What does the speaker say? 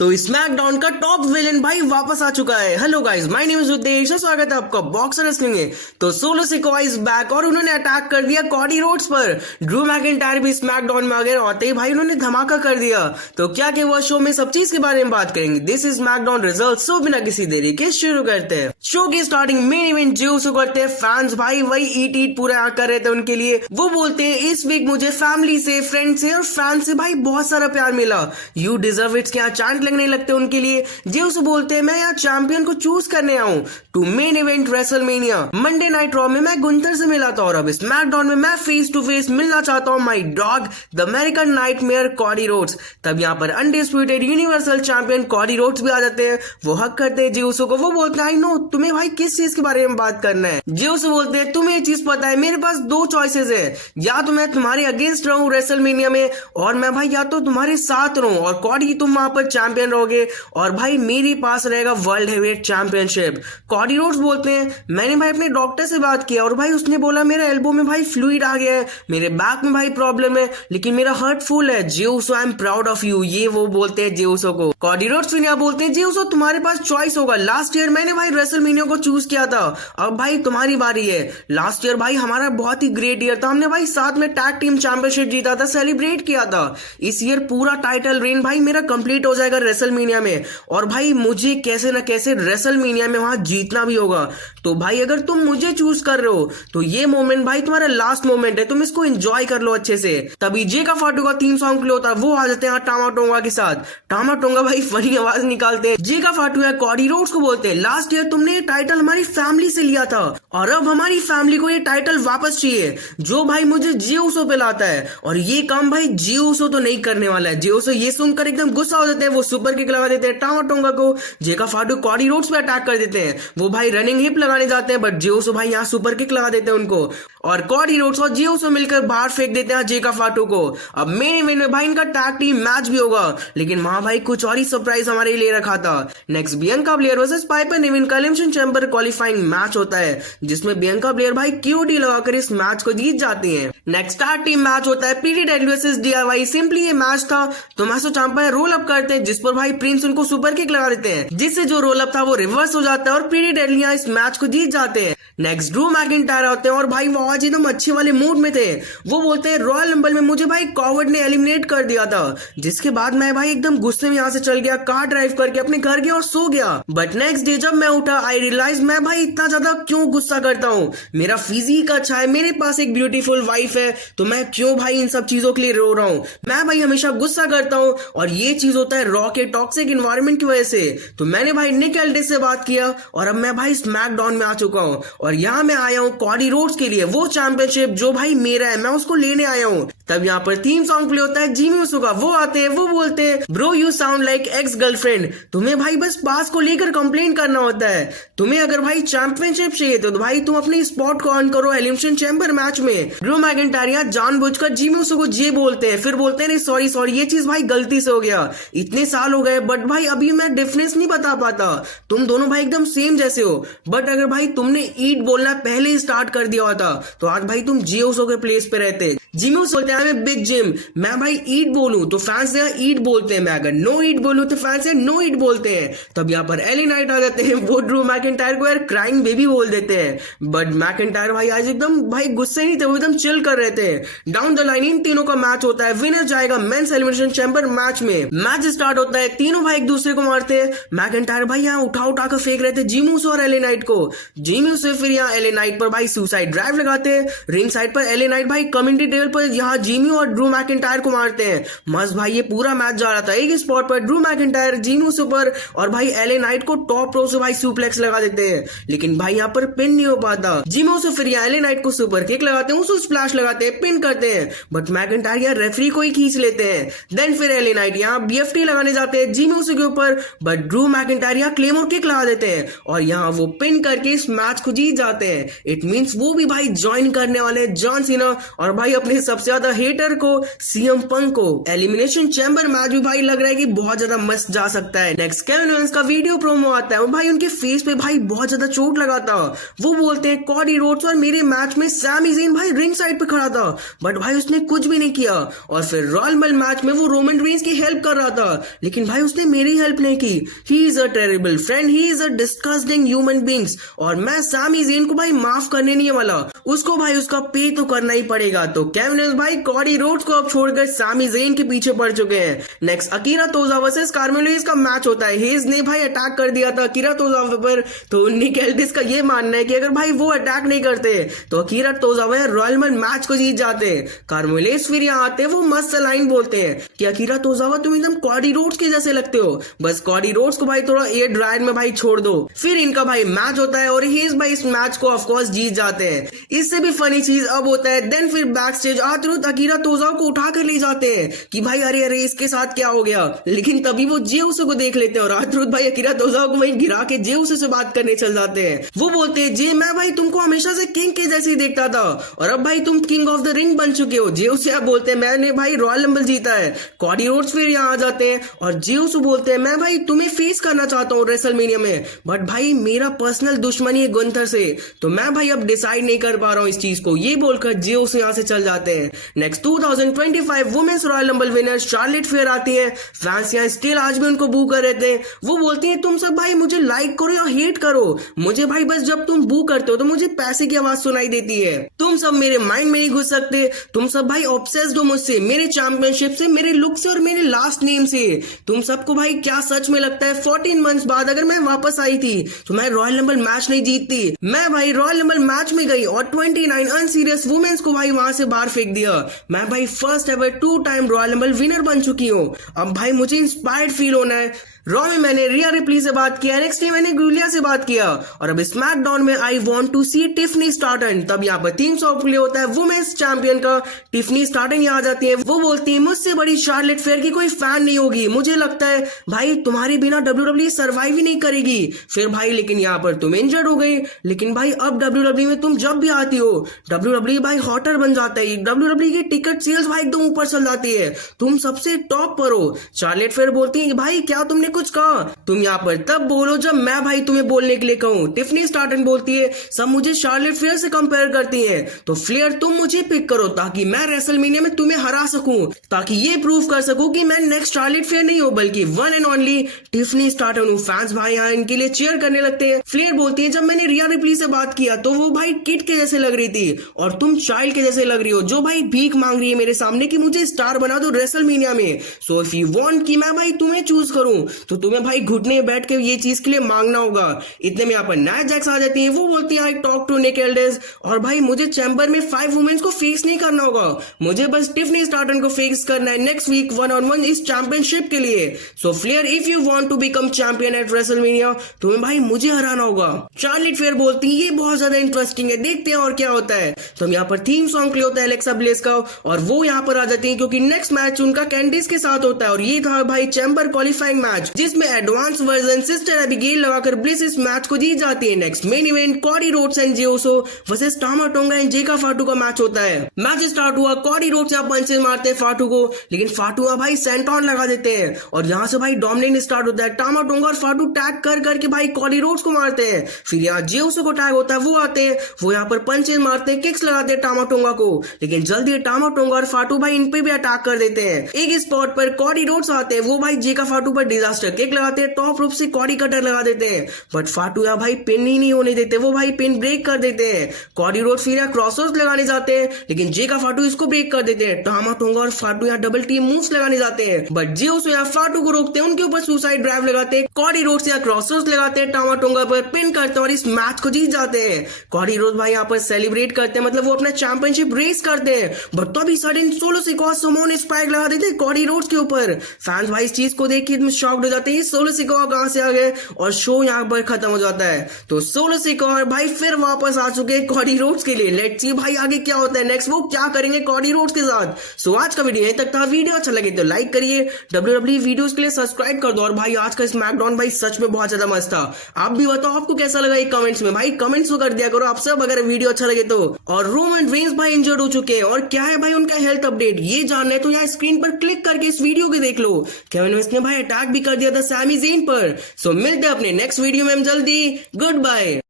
तो स्मैकडाउन का top villain भाई वापस आ चुका है। Hello guys, my name is उद्देश, स्वागत है आपका बॉक्सर रेसलिंग में। तो सोलो सिकोआ इज बैक और उन्होंने अटैक कर दिया कॉडी रोड्स पर। ड्रू मैकिंटायर भी स्मैकडाउन में आ गए, आते ही भाई उन्होंने धमाका कर दिया। तो क्या कि वो शो में सब चीज के बारे में बात करेंगे। This is SmackDown result. So बिना किसी देरी के शुरू करते हैं। शो की starting main event Jey Uso करते हैं। फैंस भाई वही ईट पूरा कर रहे थे उनके लिए। वो बोलते हैं इस वीक मुझे फैमिली से, फ्रेंड से और फैन से भाई बहुत सारा प्यार मिला। You deserve it's. क्या चांट लगने लगते उनके लिए। जे उसे बोलते हैं मैं यहाँ चैंपियन को चूज करने आऊं to main event WrestleMania. Monday Night Raw में मैं गुंथर से मिला था और अब स्मैकडाउन में मैं फेस टू फेस मिलना चाहता हूँ my dog the American Nightmare Cody Rhodes. तब यहाँ पर undisputed universal champion Cody Rhodes भी आ जाते हैं। वो हक करते हैं जे उसो को। वो बोलते हैं आई नो तुम्हें भाई किस चीज के बारे में बात करना है। जे उसे बोलते हैं तुम्हें ये चीज पता है मेरे पास दो चॉइसेस है, या तो मैं तुम्हारे अगेंस्ट रहूं रेसलमेनिया में और मैं भाई या तो तुम्हारे साथ रहूं और कॉडी तुम वहां पर चैंपियन रहोगे और भाई मेरे पास रहेगा world heavyweight championship. Cody Rhodes बोलते हैं मैंने भाई अपने डॉक्टर से बात किया और भाई उसने बोला मेरे एल्बो में भाई फ्लूइड आ गया है, मेरे बैक में भाई प्रॉब्लम है, लेकिन मेरा हर्ट फुल है। Jey Uso I am proud of you, ये वो बोलते हैं जे उसो को। कॉडी रोड्स फिर यहाँ बोलते हैं जे उसो तुम्हारे पास चॉइस होगा। लास्ट ईयर मैंने भाई रेसलमेनिया को चूज किया था, अब भाई तुम्हारी बारी है। लास्ट ईयर भाई हमारा बहुत ही ग्रेट ईयर था, हमने भाई साथ में टैग टीम चैंपियनशिप जीता था, सेलिब्रेट किया था। इस ईयर पूरा टाइटल रेन भाई मेरा कंप्लीट हो जाएगा रेसलमेनिया में और भाई मुझे कैसे ना कैसे रेसलमेनिया में वहां जीतना भी होगा। तो भाई अगर तुम मुझे चूज कर रहे हो तो ये मोमेंट भाई तुम्हारा लास्ट मोमेंट है, तुम इसको एंजॉय कर लो अच्छे से। तभी जे का फाटू का थीम सॉन्ग प्ले होता है, वो आ जाते हैं टामा टोंगा के साथ। टामा टोंगा भाई फनी आवाज निकालते हैं। जे का फाटू है कॉडी रोड्स को बोलते हैं लास्ट ईयर तुमने ये टाइटल हमारी फैमिली से लिया था और अब हमारी फैमिली को ये टाइटल वापस चाहिए, जो भाई मुझे जे उसो पे लाता है। और ये काम भाई जे उसो तो नहीं करने वाला है। जे उसो ये सुनकर एकदम गुस्सा हो जाते हैं, वो सुपर किक लगा देते हैं टामा टोंगा को। जे का फाटू कॉडी रोड्स पे अटैक कर देते हैं, वो भाई रनिंग हिप लगाने जाते हैं बट जे उसो भाई यहाँ सुपर किक लगा देते हैं उनको और कॉडी रोड्स और जे उसो मिलकर बाहर फेंक देते हैं जे का फाटू को। अब मेन इवेंट में भाई इनका टैग टीम मैच भी होगा, लेकिन वहां भाई कुछ और ही सरप्राइज हमारे लिए रखा था। Next Bianca Blair versus Piper Nivin का एलिमिनेशन चैंबर क्वालिफाइंग मैच होता है, जिसमें बियंका ब्लेयर भाई क्यूडी लगाकर इस मैच को जीत जाती हैं। नेक्स्ट टैग टीम मैच होता है PD deadly versus DIY. Simply ये मैच था। टोमासो चांपा रोल अप करते हैं जिस पर भाई प्रिंस उनको सुपर किक लगा देते हैं, जिससे जो रोल अप था वो रिवर्स हो जाता है और पीडी डेडली इस मैच को जीत जाते हैं। नेक्स्ट ड्रू मैकिंटायर होते हैं और भाई वो आज एकदम अच्छे वाले मूड में थे। वो बोलते हैं रॉयल रंबल में मुझे भाई कॉवर्ड ने एलिमिनेट कर दिया था, जिसके बाद मैं भाई एकदम गुस्से में यहाँ से चल गया, कार ड्राइव करके अपने घर गया और सो गया। बट नेक्स्ट डे जब मैं उठा आई रियलाइज मैं भाई इतना ज्यादा क्यों गुस्सा करता हूँ। मेरा फिजिक अच्छा है, मेरे पास एक ब्यूटीफुल वाइफ है, तो मैं क्यों भाई इन सब चीजों के लिए रो रहा हूँ। मैं भाई हमेशा गुस्सा करता हूँ और ये चीज होता है रॉ के टॉक्सिक इन्वायरमेंट की वजह से। तो मैंने भाई निक एल्डिस से बात किया और अब मैं भाई स्मैकडाउन में आ चुका हूँ और यहाँ मैं आया हूँ कॉडी रोड्स के लिए, वो चैंपियनशिप जो भाई मेरा है, मैं उसको लेने आया हूँ। तब यहाँ पर थीम सॉन्ग प्ले होता है जिमी उसो का। वो आते हैं, वो बोलते हैं bro you sound like ex girlfriend. तुम्हें भाई बस पास को लेकर कंप्लेन करना होता है। तुम्हें अगर भाई चैंपियनशिप चाहिए तो भाई तुम अपने स्पॉट को ऑन करो एलिमिनेशन चैंबर मैच में। ड्रू मैकिंटायर जानबूझकर जिमी उसो को जे बोलते हैं, फिर बोलते हैं सॉरी ये चीज भाई गलती से हो गया, इतने साल हो गए बट भाई अभी मैं डिफरेंस नहीं बता पाता, तुम दोनों भाई एकदम सेम जैसे हो। बट अगर भाई तुमने ईट बोलना पहले ही स्टार्ट कर दिया होता तो आज भाई तुम जे उसो के प्लेस पे रहते। जिमी उसो बोलते हैं बिग जिम, मैं भाई ईट बोलूं तो फैंस ईट बोलते हैं, मैं अगर नो ईट बोलूं तो फैंस नो ईट बोलते हैं। तब यहाँ पर एली नाइट आ जाते हैं, वो ड्रू मैकिंटायर को यार क्राइंग बेबी बोल देते हैं। बट मैकिंटायर भाई आज एकदम भाई गुस्से नहीं थे, वो एकदम चिल कर रहे थे। डाउन द लाइन इन तीनों का मैच होता है, विनर जाएगा मेंस एलिमिनेशन चैंबर मैच में। मैच स्टार्ट होता है, तीनों भाई एक दूसरे को मारते हैं। मैकिंटायर भाई यहाँ उठा कर फेंक रहे थे जिमी उसो और एली नाइट को। जिमी उसो फिर यहाँ एली नाइट पर भाई सुसाइड ड्राइव लगाते हैं। रिंग साइड पर एली नाइट भाई कम्युनिटी टेबल पर यहाँ जिमी और ड्रू मैकिंटायर को मारते हैं। मस्त भाई ये पूरा मैच जा रहा था, एक स्पॉट पर ड्रू मैकिंटायर जिमी उसो पर और भाई एली नाइट को टॉप रो से भाई सुप्लेक्स लगा देते हैं, लेकिन भाई यहाँ पर पिन नहीं हो पाता। जिमी उसो फिर यहाँ एली नाइट को सुपर किक लगाते हैं, उसको स्प्लैश लगाते हैं, पिन करते हैं, बट मैकिंटायर यहाँ रेफरी को ही खींच लेते हैं। देन फिर एली नाइट यहाँ बीएफटी लगाने जाते हैं जिमी उसो के ऊपर, बट ड्रू मैकिंटायर यहाँ क्लेमोर किक लगा देते हैं और यहाँ वो पिन करके इस मैच को जीत जाते हैं। इट मींस वो भी भाई ज्वाइन करने वाले जॉन सीना और भाई अपने अपने सबसे ज्यादा हेटर को, सीएम पंक को। एलिमिनेशन चैम्बर मैच भी भाई लग रहा है कि बहुत ज्यादा मस्त जा सकता है। नेक्स्ट केविन ओवेंस का वीडियो प्रोमो आता है और भाई उनके फेस पे भाई बहुत ज्यादा चोट लगा था। वो बोलते हैं कॉडी रोड्स और मेरे मैच में सैमी ज़ेन भाई रिंग साइड पे खड़ा था, बट भाई उसने कुछ भी नहीं किया। और फिर रॉयल रंबल मैच में वो रोमन रेंस की हेल्प कर रहा था, लेकिन भाई उसने मेरी हेल्प नहीं की। He is a terrible friend, he is a disgusting human beings. और मैं सैमी ज़ेन को भाई माफ करने नहीं वाला, उसको भाई उसका पे तो करना ही पड़ेगा। तो केविन ओवेंस भाई कॉडी रोड्स को अब छोड़कर सैमी ज़ेन के पीछे पड़ चुके हैं। Next Akira Tozawa versus Carmelo Hayes का मैच होता है। हेज ने भाई अटैक कर दिया था अकीरा तोजा पर, तो निक एल्डिस का ये मानना है कि अगर भाई वो अटैक नहीं करते तो अकीरा तोजा रॉयल रंबल मैच को जीत जाते। कार्मेलो फिर यहाँ आते हैं, वो मस्त लाइन बोलते हैं कि अकीरा तोजावा तुम एकदम कॉडी रोड्स के जैसे लगते हो, बस कॉडी रोड्स को भाई थोड़ा एयर ड्रायर में भाई छोड़ दो। फिर इनका भाई मैच होता है और हेज भाई इस मैच को ऑफ कोर्स जीत जाते हैं। इससे भी फनी चीज अब होता है, देन फिर बैक स्टेज आतरुत अकीरा तोजावा को उठा कर ले जाते हैं कि भाई अरे अरे इसके साथ क्या हो गया, लेकिन तभी वो जेउसो को देख लेते हैं और आतरुत भाई अकीरा तोजावा को वहीं गिरा के जेउसो से बात करने चल जाते हैं। वो बोलते हैं जे मैं भाई तुमको हमेशा से किंग के जैसे ही देखता था और अब भाई तुम किंग ऑफ द रिंग बन चुके हो। जेउसो आप बोलते हैं मैंने भाई रॉयल रंबल जीता है। कॉडी रोड्स फिर यहाँ आ जाते हैं और जेउसो बोलते हैं मैं भाई तुम्हें फेस करना चाहता हूँ रेसलमेनिया में, बट भाई मेरा पर्सनल दुश्मनी है गुंथर से, तो मैं भाई अब डिसाइड नहीं कर पा रहा हूँ इस चीज को। ये बोलकर जेउसो यहाँ से चल जाते हैं। Next 2025 women's Royal Rumble winner Charlotte Flair आती है। फैंस यहाँ स्टिल आज भी उनको बू कर रहे थे। वो बोलती है तुम सब भाई मुझे लाइक करो या हेट करो, मुझे भाई बस जब तुम बू करते हो तो मुझे पैसे की आवाज सुनाई देती है। तुम सब मेरे माइंड में नहीं घुस सकते, तुम सब भाई ऑब्सेस्ड हो मुझसे, मेरे चैंपियनशिप से, मेरे लुक से और मेरे लास्ट नेम से। तुम सबको भाई क्या सच में लगता है 14 मंथ्स बाद अगर मैं वापस आई थी तो मैं रॉयल रंबल मैच नहीं जीतती? मैं भाई रॉयल रंबल मैच में गई और 29 अनसीरियस वुमेन्स को भाई वहां से बाहर फेंक दिया। मैं भाई first ever 2 time royal Rumble winner बन चुकी हूँ। अब भाई मुझे इंस्पायर्ड फील होना है। रॉ में मैंने रिया रिप्ली से बात किया, NXT मैंने ग्यूलिया से बात किया और अब स्मैकडाउन में I want to see Tiffany Stratton. तब यहाँ पर थीम सॉन्ग प्ले होता है वुमेन्स चैंपियन का। टिफनी स्टार्टन यहाँ आ जाती है। वो बोलती है मुझसे बड़ी शार्लेट फेयर की कोई फैन नहीं होगी, मुझे लगता है भाई तुम्हारे बिना WWE सर्वाइव ही नहीं करेगी। फिर भाई लेकिन यहाँ पर तुम इंजर्ड हो गई, लेकिन भाई अब WWE में तुम जब भी आती हो WWE भाई हॉटर बन जाता है, WWE की टिकट सेल्स भाई एकदम ऊपर चल जाती है, तुम सबसे टॉप पर हो। शार्लेट फेयर बोलती है भाई क्या तुमने कुछ कहा? तुम यहाँ पर तब बोलो जब मैं भाई तुम्हें बोलने के लिए कहूँ। टिफनी स्टार्टन बोलती है सब मुझे शार्लेट फेयर से कंपेयर करती हैं, तो फ्लेयर तुम मुझे पिक करो ताकि मैं रेसलमेनिया में तुम्हें हरा सकूं, ताकि ये प्रूव कर सकूं कि मैं नेक्स्ट शार्लेट फेयर नहीं हूँ बल्कि वन एंड ओनली टिफनी स्टार्टन हूँ। फैंस भाई यहाँ इनके लिए चीयर करने लगते हैं। फ्लेयर बोलती है जब मैंने रिया रिप्ली से बात किया तो वो भाई किड के जैसे लग रही थी और तुम चाइल्ड के जैसे लग रही हो जो भाई भीख मांग रही है मेरे सामने कि मुझे स्टार बना दो रेसलमेनिया में। सो इफ यू वांट कि मैं भाई तुम्हें चूज करूं तो तुम्हें भाई घुटने बैठ के ये चीज के लिए मांगना होगा। इतने में यहाँ पर नाया जैक्स आ जाती है। वो बोलती है I talk to Nick Eldis और भाई मुझे चैम्बर में 5 वुमेन्स को फेस नहीं करना होगा, मुझे बस टिफनी स्टार्टन को फेस करना है नेक्स्ट वीक 1-on-1 इस चैंपियनशिप के लिए। So Flair if you want to become champion at WrestleMania तुम्हें भाई मुझे हराना होगा। शार्लेट फेयर बोलती है ये बहुत ज्यादा इंटरेस्टिंग है, देखते हैं और क्या होता है। तो यहाँ पर थीम सॉन्ग प्ले होता है एलेक्सा ब्लेस का और वो यहाँ पर आ जाती है क्योंकि नेक्स्ट मैच उनका कैंडिस के साथ होता है और ये था भाई चैम्बर क्वालिफाइंग मैच जिसमें एडवांस वर्जन सिस्टर एबिगेल लगाकर ब्लिस इस मैच को जीत जाती है। Next main event Cody Rhodes and Jey Uso versus Tama Tonga and Jacob Fatu का मैच होता है। मैच स्टार्ट हुआ, कॉडी रोड्स यहाँ पंचेस मारते हैं फाटू को, लेकिन फाटू भाई सेंटॉन लगा देते हैं और यहाँ से भाई डोमिनेट स्टार्ट होता है। टामा टोंगा और फाटू टैग कर करके भाई कॉडी रोड्स को मारते हैं। फिर यहाँ जेउसो को टैग होता है, वो आते हैं, वो यहाँ पर पंचेस मारते हैं, किक्स लगाते हैं टामा टोंगा को, लेकिन जल्दी टामा टोंगा और फाटू भाई इन पे भी अटैक कर देते हैं। एक स्पॉट पर कॉडी रोड्स आते हैं, वो भाई जेका फाटू पर डिजास्टर किक लगाते हैं, टॉप रूप से कॉडी कटर लगा देते हैं, बट फाटू यहाँ भाई पिन ही नहीं होने देते, वो भाई पिन ब्रेक कर देते हैं। कॉडी रोड्स फिर यहाँ क्रॉसर्स लगाने जाते हैं, लेकिन जेका फाटू इसको ब्रेक कर देते हैं। टामा टोंगा और फाटू यहाँ डबल टीम मूव्स लगाने जाते हैं, बट जेउसो यहाँ फाटू को रोकते हैं, उनके ऊपर सुसाइड ड्राइव लगाते हैं। कॉडी रोड्स यहाँ क्रॉसर्स लगाते हैं, टामा टोंगा पर पिन करते हैं और इस मैच को जीत जाते हैं। कॉडी रोड्स भाई यहाँ पर सेलिब्रेट करते हैं, मतलब वो अपना चैंपियनशिप रेस करते हैं, बट तभी सडन सोलो सिकोआ समोन स्पाइक लगा देते हैं कॉडी रोड्स के ऊपर। फैंस भाई इस चीज को देख के शॉक्ड हो जाते हैं सोलो सिकोआ कहां से आ गए और शो यहाँ पर खत्म हो जाता है। तो सोलो सिकोआ भाई फिर वापस आ चुके हैं कॉडी रोड्स के लिए। लेट्स सी भाई आगे क्या होता है, नेक्स्ट वो क्या करेंगे कॉडी रोड्स के साथ। सो आज का वीडियो यहीं तक था। वीडियो अच्छा लगे तो लाइक करिए, WWE वीडियोस के लिए सब्सक्राइब कर दो। और भाई आज का स्मैकडाउन भाई सच में बहुत ज्यादा मस्त था। आप भी बताओ आपको कैसा लगा ये कमेंट्स में, भाई कमेंट्स कर दिया करो आप सब अगर वीडियो अच्छा लगे तो। और रोमन रेंस भाई इंजर्ड हो चुके हैं और क्या है भाई उनका हेल्थ अपडेट ये जानना है तो यहाँ स्क्रीन पर क्लिक करके इस वीडियो को देख लो। केविन ओवेंस ने भाई अटैक भी कर दिया था सैमी ज़ेन पर। सो मिलते हैं अपने नेक्स्ट वीडियो में हम जल्दी। Good bye.